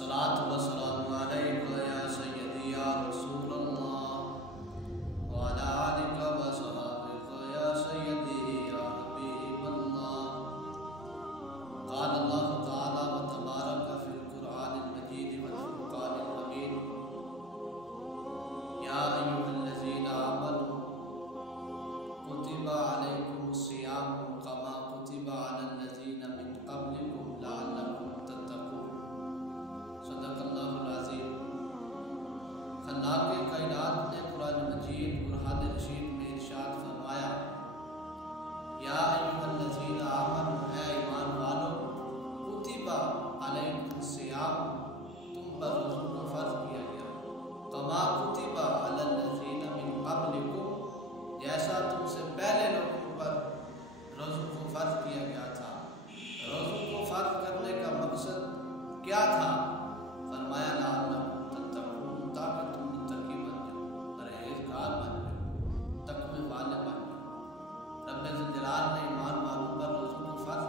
अस्सलातु वस्सलामु अलैका या सय्यदी या रसूल अल्लाह व अला आलिका व सहाबिका या सय्यदी या हबीब अल्लाह। क़ाल अल्लाहु तआला व तबारक फ़िल क़ुरआनिल मजीद वल फ़ुरक़ानिल हमीद। या अय्युहल्लज़ीना आमनू कुतिबा अलैकुमुस सियामु कमा कुतिबा अलल लज़ीना मिन क़ब्लिकुम लअल्लकुम तत्तक़ून। सदक़ल्लाहुल अज़ीम। खल्लाक़े कायनात ने कुरान मजीद बुरहान रशीद में इरशाद फरमाया, या अय्युहल्लज़ीना आमनू, ऐ ईमान वालो, कुतिबा अलैकुमुस सियाम, तुम पर रोज़ों को फ़र्ज़ किया गया, कमा कुतिबा अलल लज़ीना मिन क़ब्लिकुम, जैसा तुमसे पहले लोगों पर रोज़ों को फ़र्ज़ किया गया था। रोज़ों को फ़र्ज़ करने का मकसद क्या था? फरमाया लअल्लकुम तत्तक़ून, ताकि तुम मुत्तकी बन जाओ, परहेज़गार बन जाओ, तक़वे वाले बन जाओ। रब्बे ज़ुल जलाल ने ईमान वालों पर रोज़ों को फ़र्ज़